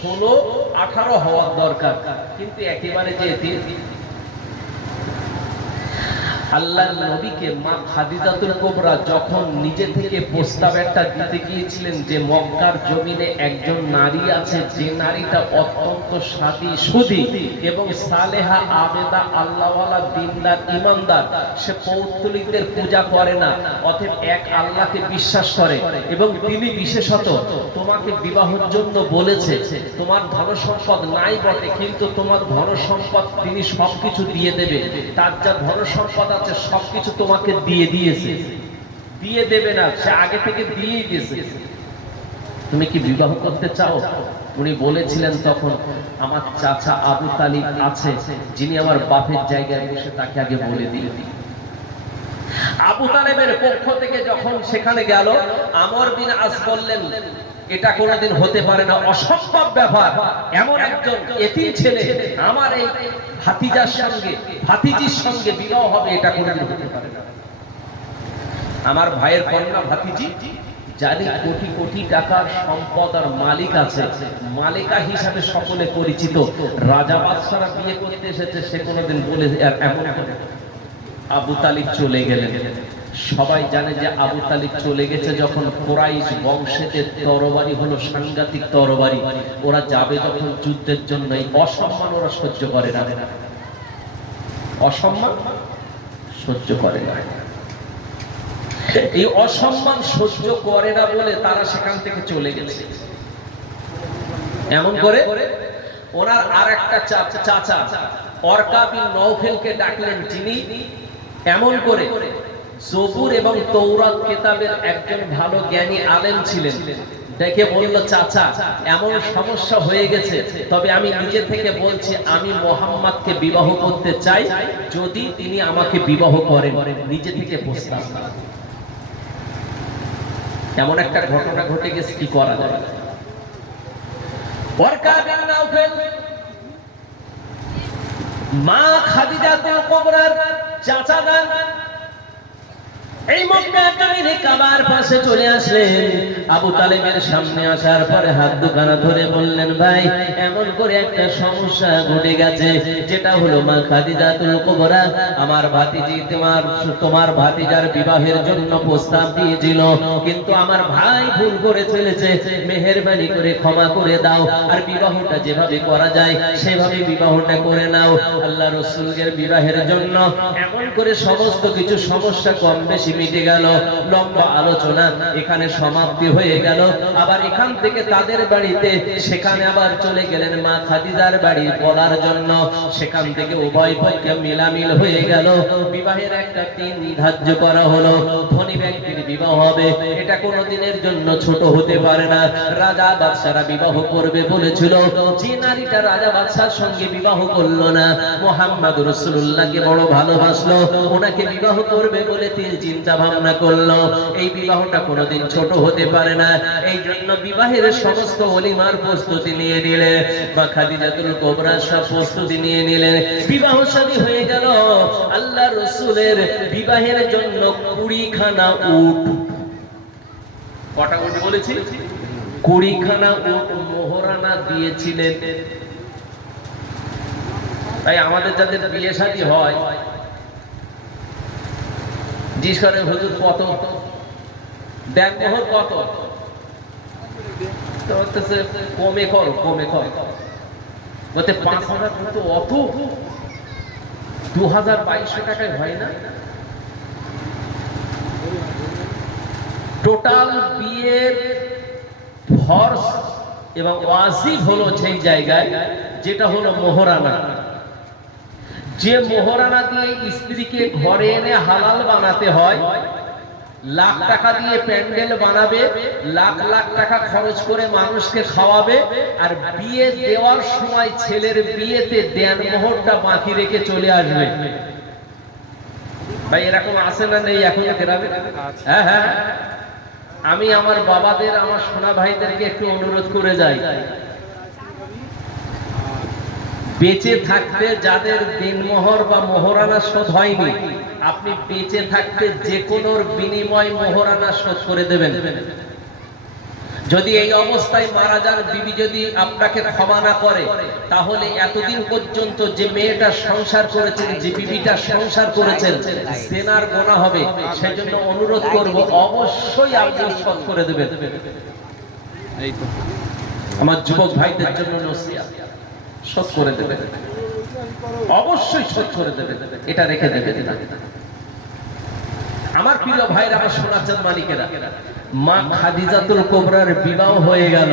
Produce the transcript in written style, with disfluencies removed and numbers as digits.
16-18 হওয়ার দরকার, কিন্তু একেবারে যে আল্লাহর নবীকে মা খাদিজাতুল কুবরা যখন নিজে থেকে প্রস্তাব একটা দিতে গিয়েছিলেন যে মক্কার জমিনে একজন নারী আছে যে নারীটা অত্যন্ত সুধী এবং সালেহা আবেদা আল্লাহওয়ালা দিনদার ইমানদার, সে পৌত্তলিকদের পূজা করে না, অতএব এক আল্লাহকে বিশ্বাস করে এবং তিনি বিশেষত তোমাকে বিবাহের জন্য বলেছে, তোমার ধন সম্পদ নাই বটে কিন্তু তোমার ধন সম্পদ তিনি সবকিছু দিয়ে দেবে, তার যা ধন সম্পদ আছে সবকিছু তোমাকে দিয়ে দিয়েছে, দিয়ে দেবে না, সে আগে থেকে দিয়েই দিয়েছে, তুমি কি বিবাহ করতে চাও? উনি বলেছিলেন তখন আমার চাচা আবু তালিব আছে যিনি আমার বাপের জায়গায় বসে, তাকে আগে বলে দিই। আবু তালেবের পক্ষ থেকে যখন সেখানে গেল, আমর বিন আস বললেন এটা কোনোদিন হতে পারে না, অসম্ভব ব্যাপার, এমন একজন এতিম ছেলে আমার এই ভাতিজার সঙ্গে ভাতিজির সঙ্গে বিবাহ হবে, এটা কোনোদিন হতে পারে না। আমার ভাইয়ের কন্যা ভাতিজি জানি কোটি কোটি টাকার সম্পদ আর মালিক আছে, মালিকা হিসাবে সকলে পরিচিত, রাজা বাদশারা বিয়ে করতে এসেছে, সে কোনোদিন বলে এমন করে। আবু তালিব চলে গেলেন, সবাই জানে যে আবু তালিব চলে গেছে যখন কুরাইশ বংশেদের তরবারি হলো সাংঘাতিক তরবারি, ওরা যাবে যখন যুদ্ধের জন্য, এই অসম্মান ওরা সহ্য করে না, অসম্মান সহ্য করে না, এই অসম্মান সহ্য করে না বলে তারা সেখান থেকে চলে গেছে। এমন করে ওনার আরেকটা চাচা অরকা বিন নওফেলকে ডাকলেন, যিনি এমন করে জবুর এবং তৌরাত কিতাবের একজন ভালো জ্ঞানী আলেম ছিলেন, দেখে বলল চাচা এমন সমস্যা হয়ে গেছে, তবে আমি নিজে থেকে বলছি আমি মুহাম্মদকে বিবাহ করতে চাই, যদি তিনি আমাকে বিবাহ করেন, নিজে থেকে প্রস্তাব। এমন একটা ঘটনা ঘটে গেছে, কি করা যায়? ওয়ারকা বিন নাওফেল মা খাদিজাতুল কুবরার চাচা যান এই মক্কার জমিনে কাবার পাশে চলে আসলেন। আবু তালেবের সামনে আসার পরে হাত দুখানা ধরে বললেন, ভাই এমন করে একটা সমস্যা ঘটে গেছে, যেটা হলো মা খাদিজাতুল কুবরা আমার ভাতিজি তোমার ভাতিজার বিবাহের জন্য প্রস্তাব দিয়েছিল, কিন্তু আমার ভাই ভুল করে ফেলেছে, মেহেরবানি করে ক্ষমা করে দাও, আর বিবাহটা যেভাবে করা যায় সেভাবে বিবাহটা করে নাও। আল্লাহ রাসূলের বিবাহের জন্য এমন করে সমস্ত কিছু সমস্যা কম বেশি মিটে গেল। লম্বা আলোচনা এখানে সমাপ্তি হয়ে গেল। আবার এখান থেকে তাদের বাড়িতে সেখানে আবার চলে গেলেন মা খাদিজার বাড়ি বলার জন্য, সেখান থেকে উভয় পক্ষে মিলামিল হয়ে গেল। বিবাহের একটা দিন ধার্য করা হলো, ধনী ব্যক্তির বিবাহ হবে, এটা কোনো দিনের জন্য ছোট হতে পারে না। রাজা বাদশারা বিবাহ করবে বলেছিল, যে নারীটা রাজা বাদশার সঙ্গে বিবাহ করলো না, মুহাম্মদ রাসূলুল্লাহকে বড় ভালোবাসলো, ওনাকে বিবাহ করবে বলে তিনি চিন্তা ভাবনা করলো, এই বিবাহটা কোনোদিন ছোট হতে পারে না। এই জন্য বিবাহের সমস্ত ওলিমার প্রস্তুতি নিয়ে নিলেন, মা খাদিজাতুল কুবরা সব প্রস্তুতি নিয়ে নিলেন। বিবাহ শাদী হয়ে গেল। আল্লাহ রাসূলের বিবাহের জন্য 20খানা উট, কটা উট বলেছি? 20খানা উট মোহরানা দিয়েছিলেন। তাই আমাদের যাদের বিয়ে শাদী হয়, জিজ্ঞেস করে হুজুর কত দেন, মোহর কত? তো বলতেছে কমে কর, কমে কর, বলতে 5000 তো অত, 2200 টাকায় হয় না? টোটাল বিয়ের ফরজ এবং ওয়াজিব হলো সেই জায়গায় যেটা হলো মোহরানা। যে মোহরানা দিয়ে স্ত্রীকে ঘরে এনে হালাল বানাতে হয়, লাখ টাকা দিয়ে প্যান্ডেল বানাবে, লাখ লাখ টাকা খরচ করে মানুষকে খাওয়াবে, আর বিয়ে দেওয়ার সময় ছেলের বিয়েতে দেন মোহরটা বাকি রেখে চলে আসবে। ভাই এরকম আছে না নেই এখনো গ্রামে? হ্যাঁ হ্যাঁ, আমি আমার বাবাদের, আমার সোনা ভাইদেরকে একটু অনুরোধ করে যাই, বেঁচে থাকতে যাদের দিনমোহর বা মোহরানা শোধ হয়নি, আপনি বেঁচে থাকতে যে কোনোর বিনিময় মোহরানা শোধ করে দেবেন। যদি এই অবস্থায় মারা যান, বিবি যদি আপনাকে ক্ষমা না করে, তাহলে এতদিন পর্যন্ত যে মেয়েটা সংসার করেছেন, যে বিবিটা সংসার করেছেন, জেনার গুনাহ হবে। সেজন্য অনুরোধ করব, অবশ্যই আপনি শোধ করে দেবেন। এই তো আমার যুবক ভাইদের জন্য নসিহত, শোধ করে দেবেন, অবশ্যই শোধ করে দেবেন, এটা রেখে দেবেন না। আমার প্রিয় ভাইরা, আমার সোনাচাঁদ মানিকেরা, মা খাদিজাতুল কুবরার বিবাহ হয়ে গেল।